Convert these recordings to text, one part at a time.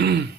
Nah,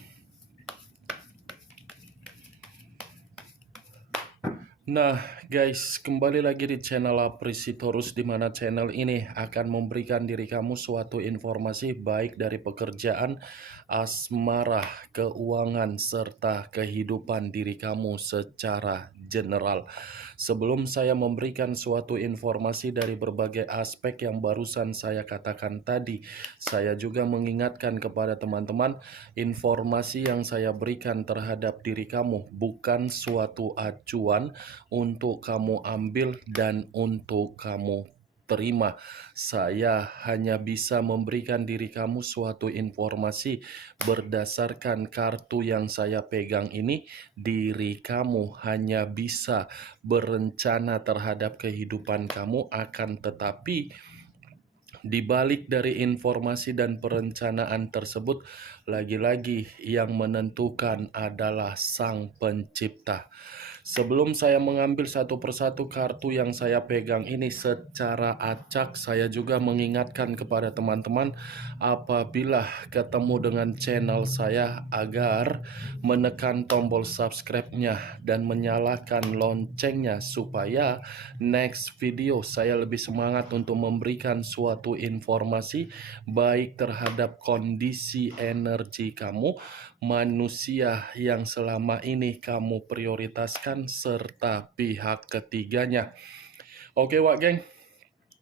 guys, kembali lagi di channel Aprisitorus, di mana channel ini akan memberikan diri kamu suatu informasi baik dari pekerjaan, asmara, keuangan, serta kehidupan diri kamu secara general. Sebelum saya memberikan suatu informasi dari berbagai aspek yang barusan saya katakan tadi, saya juga mengingatkan kepada teman-teman, informasi yang saya berikan terhadap diri kamu bukan suatu acuan untuk kamu ambil dan untuk kamu terima. Saya hanya bisa memberikan diri kamu suatu informasi berdasarkan kartu yang saya pegang ini. Diri kamu hanya bisa berencana terhadap kehidupan kamu, akan tetapi di balik dari informasi dan perencanaan tersebut, lagi-lagi yang menentukan adalah Sang Pencipta. Sebelum saya mengambil satu persatu kartu yang saya pegang ini secara acak, saya juga mengingatkan kepada teman-teman apabila ketemu dengan channel saya agar menekan tombol subscribe-nya dan menyalakan loncengnya supaya next video saya lebih semangat untuk memberikan suatu informasi baik terhadap kondisi energi kamu, manusia yang selama ini kamu prioritaskan, serta pihak ketiganya. Oke Wak Geng,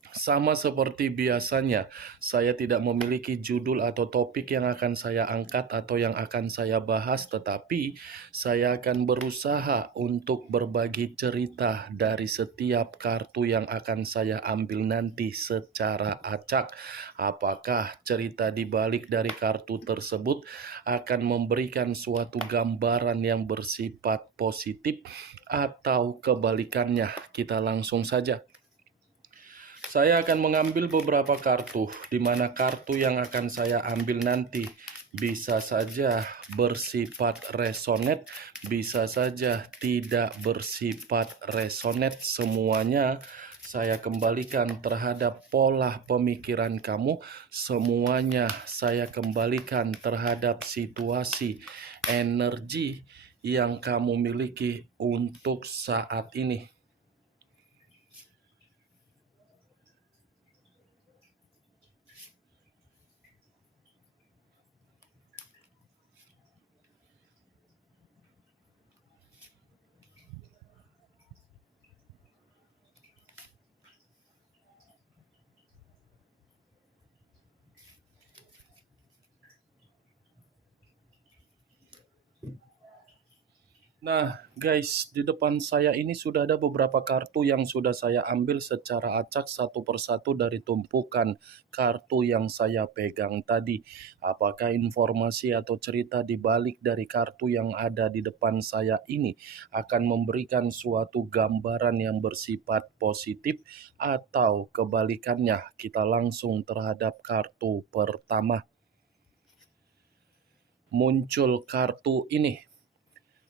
sama seperti biasanya, saya tidak memiliki judul atau topik yang akan saya angkat atau yang akan saya bahas, tetapi saya akan berusaha untuk berbagi cerita dari setiap kartu yang akan saya ambil nanti secara acak. Apakah cerita di balik dari kartu tersebut akan memberikan suatu gambaran yang bersifat positif atau kebalikannya? Kita langsung saja. Saya akan mengambil beberapa kartu, di mana kartu yang akan saya ambil nanti bisa saja bersifat resonate, bisa saja tidak bersifat resonate. Semuanya saya kembalikan terhadap pola pemikiran kamu, semuanya saya kembalikan terhadap situasi energi yang kamu miliki untuk saat ini. Nah, guys, di depan saya ini sudah ada beberapa kartu yang sudah saya ambil secara acak satu persatu dari tumpukan kartu yang saya pegang tadi. Apakah informasi atau cerita di balik dari kartu yang ada di depan saya ini akan memberikan suatu gambaran yang bersifat positif atau kebalikannya? Kita langsung terhadap kartu pertama. Muncul kartu ini.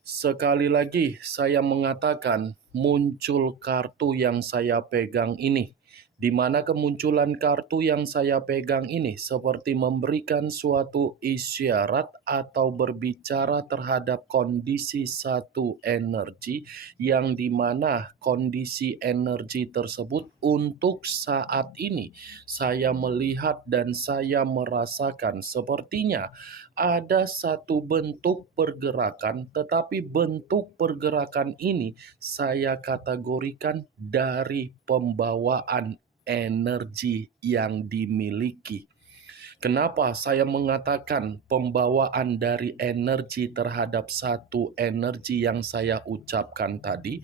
Sekali lagi saya mengatakan muncul kartu yang saya pegang ini, di mana kemunculan kartu yang saya pegang ini seperti memberikan suatu isyarat atau berbicara terhadap kondisi satu energi, yang dimana kondisi energi tersebut untuk saat ini saya melihat dan saya merasakan sepertinya ada satu bentuk pergerakan, tetapi bentuk pergerakan ini saya kategorikan dari pembawaan energi yang dimiliki. Kenapa saya mengatakan pembawaan dari energi terhadap satu energi yang saya ucapkan tadi?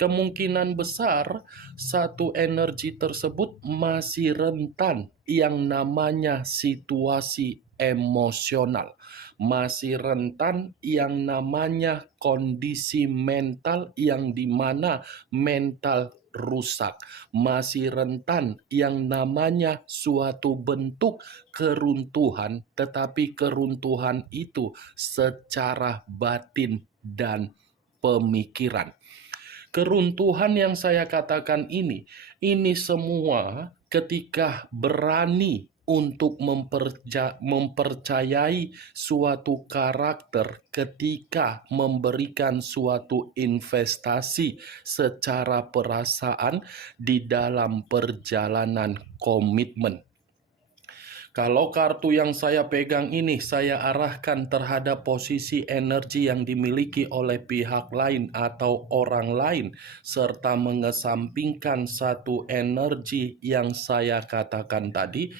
Kemungkinan besar satu energi tersebut masih rentan yang namanya situasi emosional, masih rentan yang namanya kondisi mental yang dimana mental rusak, masih rentan yang namanya suatu bentuk keruntuhan, tetapi keruntuhan itu secara batin dan pemikiran. Keruntuhan yang saya katakan ini semua ketika berani untuk mempercayai suatu karakter ketika memberikan suatu investasi secara perasaan di dalam perjalanan komitmen. Kalau kartu yang saya pegang ini saya arahkan terhadap posisi energi yang dimiliki oleh pihak lain atau orang lain, serta mengesampingkan satu energi yang saya katakan tadi,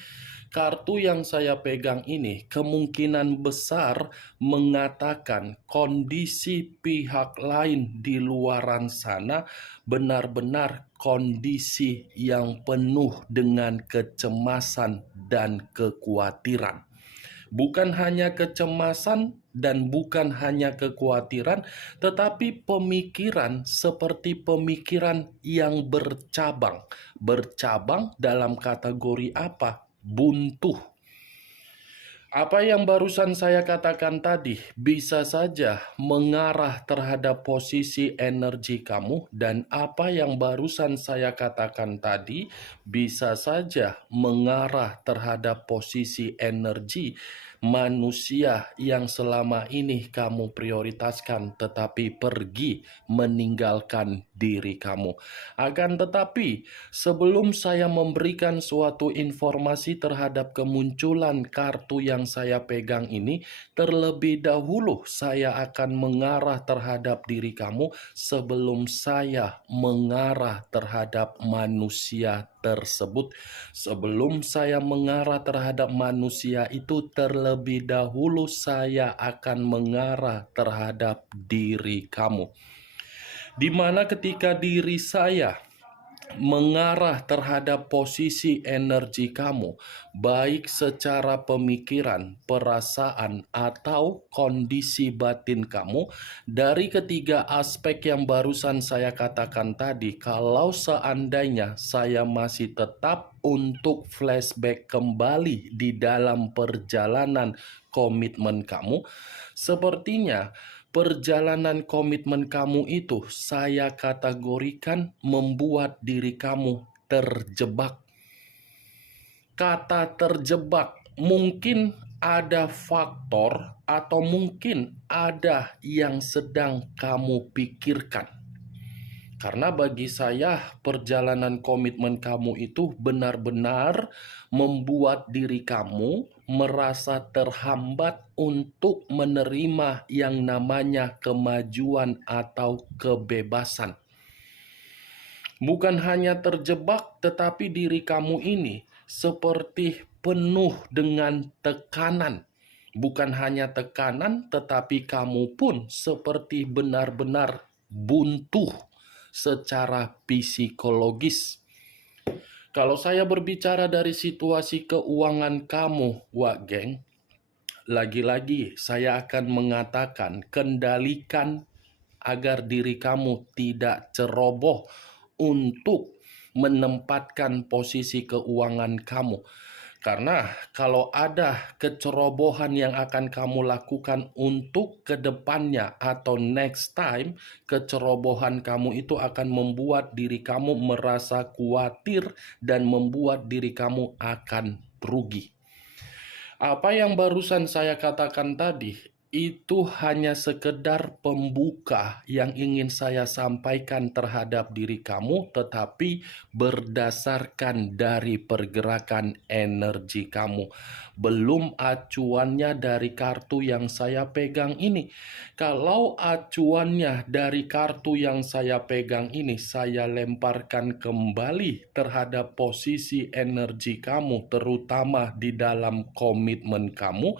kartu yang saya pegang ini kemungkinan besar mengatakan kondisi pihak lain di luaran sana benar-benar kondisi yang penuh dengan kecemasan dan kekhawatiran. Bukan hanya kecemasan dan bukan hanya kekhawatiran, tetapi pemikiran seperti pemikiran yang bercabang. Bercabang dalam kategori apa? Buntu. Apa yang barusan saya katakan tadi bisa saja mengarah terhadap posisi energi kamu, dan apa yang barusan saya katakan tadi bisa saja mengarah terhadap posisi energi manusia yang selama ini kamu prioritaskan tetapi pergi meninggalkan diri kamu. Akan tetapi, sebelum saya memberikan suatu informasi terhadap kemunculan kartu yang saya pegang ini, terlebih dahulu saya akan mengarah terhadap diri kamu sebelum saya mengarah terhadap manusia tersebut. Sebelum saya mengarah terhadap manusia itu, terlebih dahulu saya akan mengarah terhadap diri kamu. Di mana ketika diri saya mengarah terhadap posisi energi kamu, baik secara pemikiran, perasaan, atau kondisi batin kamu, dari ketiga aspek yang barusan saya katakan tadi, kalau seandainya saya masih tetap untuk flashback kembali di dalam perjalanan komitmen kamu, sepertinya perjalanan komitmen kamu itu saya kategorikan membuat diri kamu terjebak. Kata terjebak mungkin ada faktor atau mungkin ada yang sedang kamu pikirkan. Karena bagi saya perjalanan komitmen kamu itu benar-benar membuat diri kamu merasa terhambat untuk menerima yang namanya kemajuan atau kebebasan. Bukan hanya terjebak, tetapi diri kamu ini seperti penuh dengan tekanan. Bukan hanya tekanan, tetapi kamu pun seperti benar-benar buntu secara psikologis. Kalau saya berbicara dari situasi keuangan kamu, Wak Geng, lagi-lagi saya akan mengatakan kendalikan agar diri kamu tidak ceroboh untuk menempatkan posisi keuangan kamu. Karena kalau ada kecerobohan yang akan kamu lakukan untuk kedepannya atau next time, kecerobohan kamu itu akan membuat diri kamu merasa khawatir dan membuat diri kamu akan rugi. Apa yang barusan saya katakan tadi itu hanya sekedar pembuka yang ingin saya sampaikan terhadap diri kamu, tetapi berdasarkan dari pergerakan energi kamu. Belum acuannya dari kartu yang saya pegang ini. Kalau acuannya dari kartu yang saya pegang ini, saya lemparkan kembali terhadap posisi energi kamu, terutama di dalam komitmen kamu.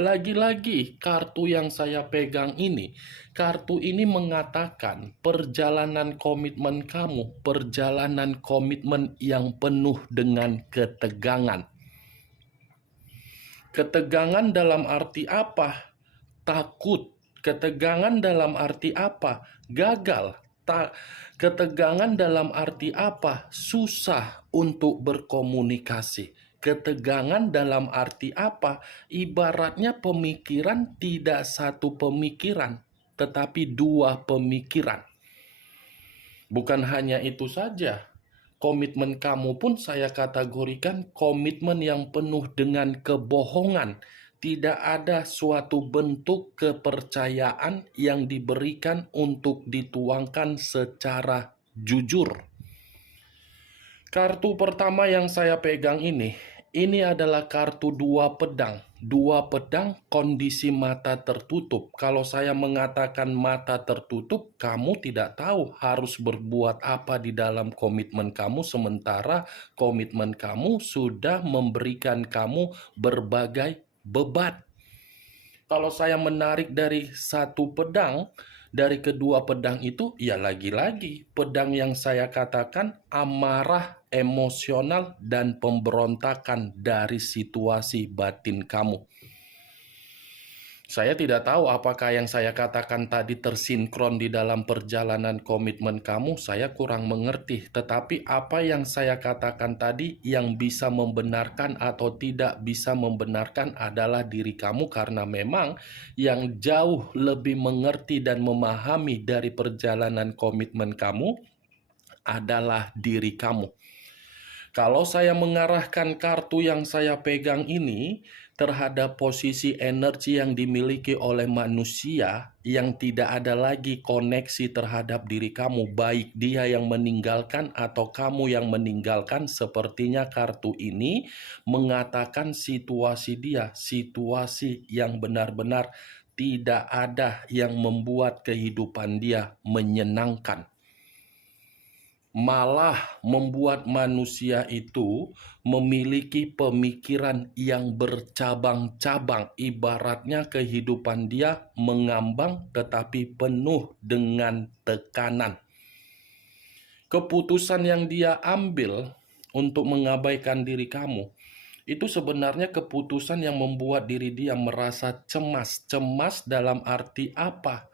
Lagi-lagi kartu yang saya pegang ini, kartu ini mengatakan perjalanan komitmen kamu, perjalanan komitmen yang penuh dengan ketegangan. Ketegangan dalam arti apa? Takut. Ketegangan dalam arti apa? Gagal. Ketegangan dalam arti apa? Susah untuk berkomunikasi. Ketegangan dalam arti apa? Ibaratnya pemikiran tidak satu pemikiran, tetapi dua pemikiran. Bukan hanya itu saja, komitmen kamu pun saya kategorikan komitmen yang penuh dengan kebohongan. Tidak ada suatu bentuk kepercayaan yang diberikan untuk dituangkan secara jujur. Kartu pertama yang saya pegang ini adalah kartu dua pedang. Dua pedang kondisi mata tertutup. Kalau saya mengatakan mata tertutup, kamu tidak tahu harus berbuat apa di dalam komitmen kamu, sementara komitmen kamu sudah memberikan kamu berbagai beban. Kalau saya menarik dari satu pedang, dari kedua pedang itu, ya lagi-lagi pedang yang saya katakan amarah, emosional, dan pemberontakan dari situasi batin kamu. Saya tidak tahu apakah yang saya katakan tadi tersinkron di dalam perjalanan komitmen kamu, saya kurang mengerti. Tetapi apa yang saya katakan tadi yang bisa membenarkan atau tidak bisa membenarkan adalah diri kamu, karena memang yang jauh lebih mengerti dan memahami dari perjalanan komitmen kamu adalah diri kamu. Kalau saya mengarahkan kartu yang saya pegang ini terhadap posisi energi yang dimiliki oleh manusia yang tidak ada lagi koneksi terhadap diri kamu, baik dia yang meninggalkan atau kamu yang meninggalkan, sepertinya kartu ini mengatakan situasi dia, situasi yang benar-benar tidak ada yang membuat kehidupan dia menyenangkan. Malah membuat manusia itu memiliki pemikiran yang bercabang-cabang. Ibaratnya kehidupan dia mengambang tetapi penuh dengan tekanan. Keputusan yang dia ambil untuk mengabaikan diri kamu, itu sebenarnya keputusan yang membuat diri dia merasa cemas. Cemas dalam arti apa?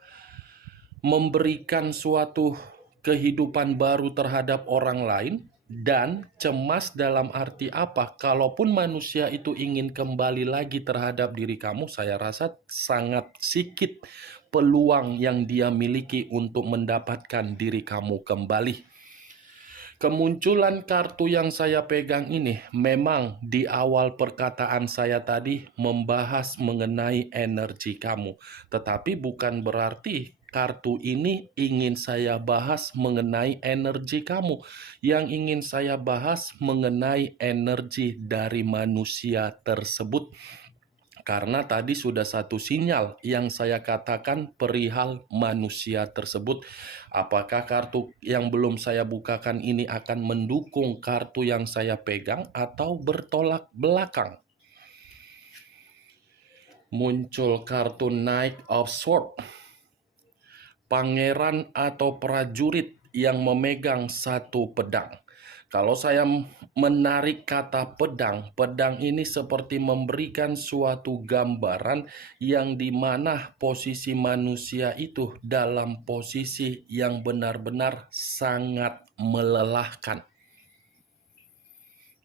Memberikan suatu kehidupan baru terhadap orang lain, dan cemas dalam arti apa? Kalaupun manusia itu ingin kembali lagi terhadap diri kamu, saya rasa sangat sedikit peluang yang dia miliki untuk mendapatkan diri kamu kembali. Kemunculan kartu yang saya pegang ini memang di awal perkataan saya tadi membahas mengenai energi kamu. Tetapi bukan berarti kartu ini ingin saya bahas mengenai energi kamu. Yang ingin saya bahas mengenai energi dari manusia tersebut. Karena tadi sudah satu sinyal yang saya katakan perihal manusia tersebut. Apakah kartu yang belum saya bukakan ini akan mendukung kartu yang saya pegang atau bertolak belakang? Muncul kartu Knight of Swords. Pangeran atau prajurit yang memegang satu pedang. Kalau saya menarik kata pedang, pedang ini seperti memberikan suatu gambaran yang dimana posisi manusia itu dalam posisi yang benar-benar sangat melelahkan.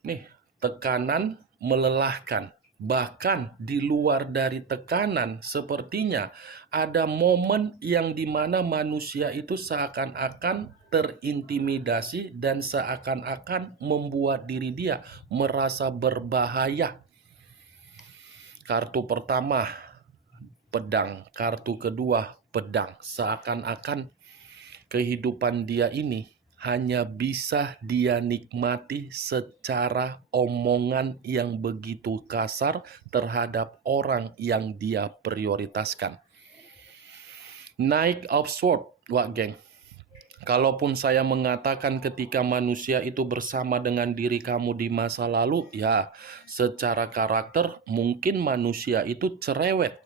Nih, tekanan melelahkan. Bahkan di luar dari tekanan, sepertinya ada momen yang dimana manusia itu seakan-akan terintimidasi dan seakan-akan membuat diri dia merasa berbahaya. Kartu pertama, pedang. Kartu kedua, pedang. Seakan-akan kehidupan dia ini hanya bisa dia nikmati secara omongan yang begitu kasar terhadap orang yang dia prioritaskan. Knight of Swords, wak geng. Kalaupun saya mengatakan ketika manusia itu bersama dengan diri kamu di masa lalu, ya secara karakter mungkin manusia itu cerewet.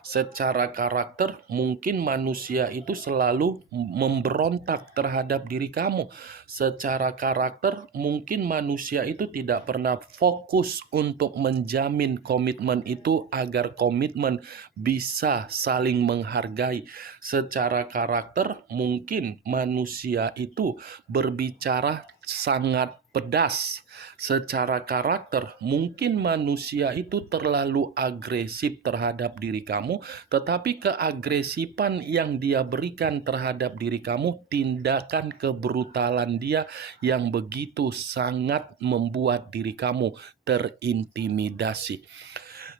Secara karakter mungkin manusia itu selalu memberontak terhadap diri kamu. Secara karakter mungkin manusia itu tidak pernah fokus untuk menjamin komitmen itu agar komitmen bisa saling menghargai. Secara karakter mungkin manusia itu berbicara sangat pedas secara karakter. Mungkin manusia itu terlalu agresif terhadap diri kamu, tetapi keagresipan yang dia berikan terhadap diri kamu, tindakan kebrutalan dia yang begitu sangat membuat diri kamu terintimidasi.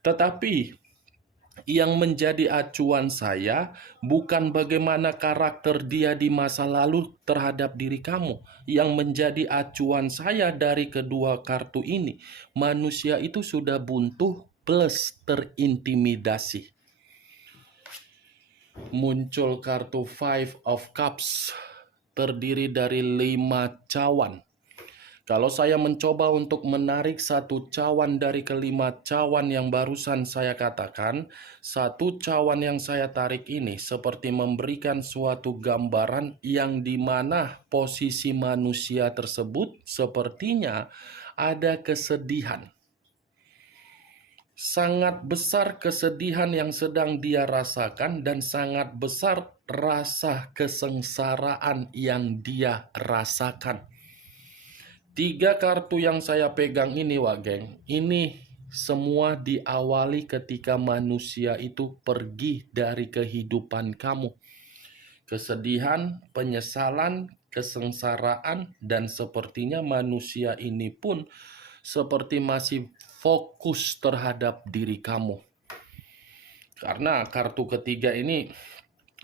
Tetapi yang menjadi acuan saya bukan bagaimana karakter dia di masa lalu terhadap diri kamu. Yang menjadi acuan saya dari kedua kartu ini, manusia itu sudah buntu plus terintimidasi. Muncul kartu Five of Cups, terdiri dari 5 cawan. Kalau saya mencoba untuk menarik satu cawan dari kelima cawan yang barusan saya katakan, satu cawan yang saya tarik ini seperti memberikan suatu gambaran yang dimana posisi manusia tersebut sepertinya ada kesedihan. Sangat besar kesedihan yang sedang dia rasakan dan sangat besar rasa kesengsaraan yang dia rasakan. 3 kartu yang saya pegang ini, Wak Geng, ini semua diawali ketika manusia itu pergi dari kehidupan kamu. Kesedihan, penyesalan, kesengsaraan, dan sepertinya manusia ini pun seperti masih fokus terhadap diri kamu. Karena kartu ketiga ini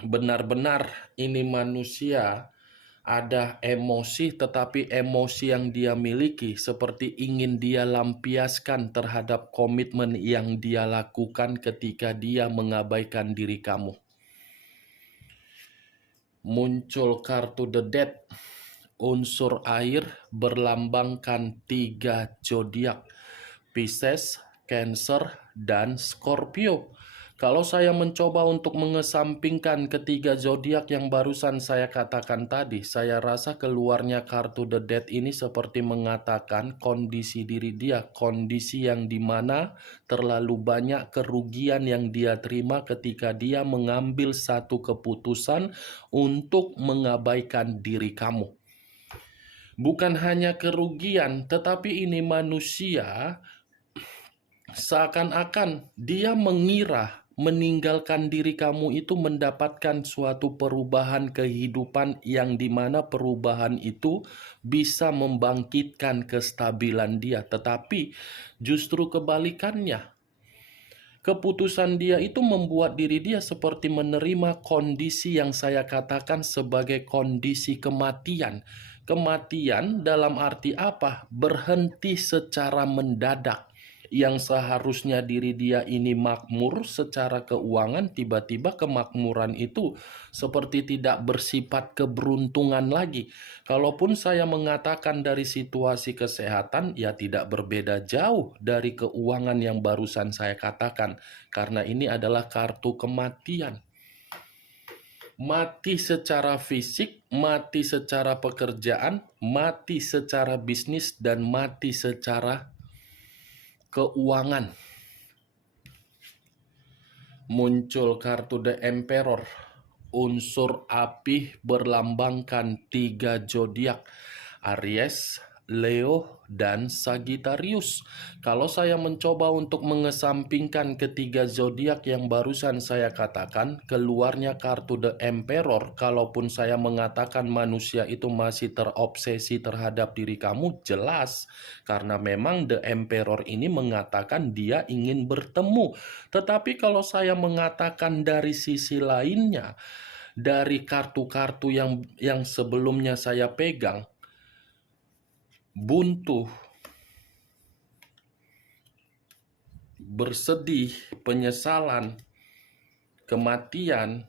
benar-benar ini manusia ada emosi, tetapi emosi yang dia miliki seperti ingin dia lampiaskan terhadap komitmen yang dia lakukan ketika dia mengabaikan diri kamu. Muncul kartu The Death, unsur air berlambangkan 3 zodiak, Pisces, Cancer, dan Scorpio. Kalau saya mencoba untuk mengesampingkan ketiga zodiak yang barusan saya katakan tadi, saya rasa keluarnya kartu The Death ini seperti mengatakan kondisi diri dia, kondisi yang dimana terlalu banyak kerugian yang dia terima ketika dia mengambil satu keputusan untuk mengabaikan diri kamu. Bukan hanya kerugian, tetapi ini manusia seakan-akan dia mengira meninggalkan diri kamu itu mendapatkan suatu perubahan kehidupan yang dimana perubahan itu bisa membangkitkan kestabilan dia. Tetapi justru kebalikannya. Keputusan dia itu membuat diri dia seperti menerima kondisi yang saya katakan sebagai kondisi kematian. Kematian dalam arti apa? Berhenti secara mendadak. Yang seharusnya diri dia ini makmur secara keuangan, tiba-tiba kemakmuran itu seperti tidak bersifat keberuntungan lagi. Kalaupun saya mengatakan dari situasi kesehatan, ya tidak berbeda jauh dari keuangan yang barusan saya katakan. Karena ini adalah kartu kematian. Mati secara fisik, mati secara pekerjaan, mati secara bisnis, dan mati secara keuangan. Muncul kartu The Emperor, unsur api berlambangkan 3 zodiak, Aries, Leo, dan Sagittarius. Kalau saya mencoba untuk mengesampingkan ketiga zodiak yang barusan saya katakan, keluarnya kartu The Emperor. Kalaupun saya mengatakan manusia itu masih terobsesi terhadap diri kamu, jelas. Karena memang The Emperor ini mengatakan dia ingin bertemu. Tetapi kalau saya mengatakan dari sisi lainnya, dari kartu-kartu yang sebelumnya saya pegang, buntu, bersedih, penyesalan, kematian,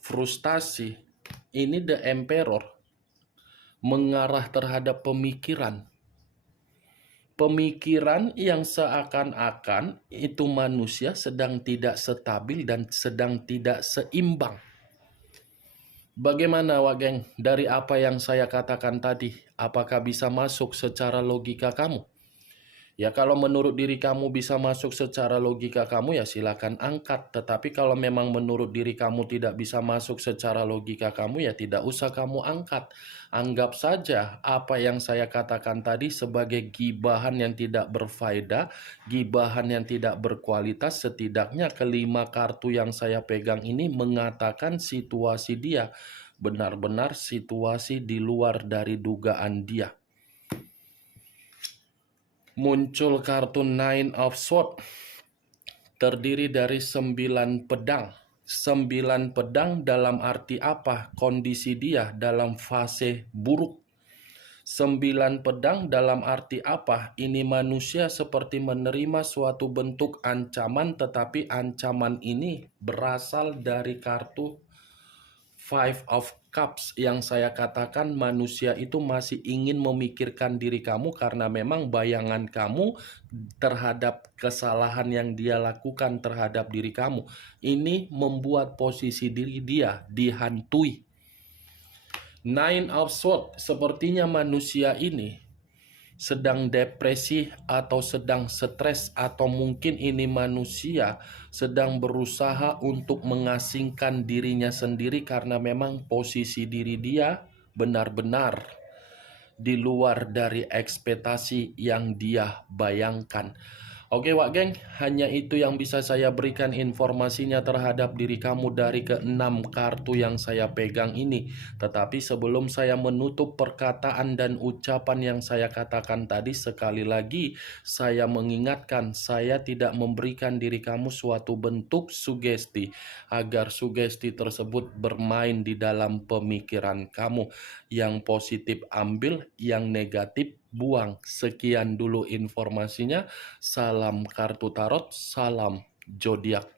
frustasi, ini The Emperor mengarah terhadap pemikiran. Pemikiran yang seakan-akan itu manusia sedang tidak stabil dan sedang tidak seimbang. Bagaimana, Wak Geng, dari apa yang saya katakan tadi? Apakah bisa masuk secara logika kamu? Ya kalau menurut diri kamu bisa masuk secara logika kamu ya silakan angkat. Tetapi kalau memang menurut diri kamu tidak bisa masuk secara logika kamu ya tidak usah kamu angkat. Anggap saja apa yang saya katakan tadi sebagai gibahan yang tidak berfaedah, gibahan yang tidak berkualitas. Setidaknya kelima kartu yang saya pegang ini mengatakan situasi dia benar-benar situasi di luar dari dugaan dia. Muncul kartu Nine of Swords, terdiri dari 9 pedang. 9 pedang dalam arti apa? Kondisi dia dalam fase buruk. 9 pedang dalam arti apa? Ini manusia seperti menerima suatu bentuk ancaman, tetapi ancaman ini berasal dari kartu Five of Cups yang saya katakan manusia itu masih ingin memikirkan diri kamu karena memang bayangan kamu terhadap kesalahan yang dia lakukan terhadap diri kamu. Ini membuat posisi diri dia dihantui. Nine of Swords, sepertinya manusia ini sedang depresi atau sedang stres, atau mungkin ini manusia sedang berusaha untuk mengasingkan dirinya sendiri karena memang posisi diri dia benar-benar di luar dari ekspektasi yang dia bayangkan. Oke Wak Geng, hanya itu yang bisa saya berikan informasinya terhadap diri kamu dari keenam kartu yang saya pegang ini. Tetapi sebelum saya menutup perkataan dan ucapan yang saya katakan tadi, sekali lagi saya mengingatkan, saya tidak memberikan diri kamu suatu bentuk sugesti agar sugesti tersebut bermain di dalam pemikiran kamu. Yang positif ambil, yang negatif buang. Sekian dulu informasinya. Salam kartu tarot, salam zodiak.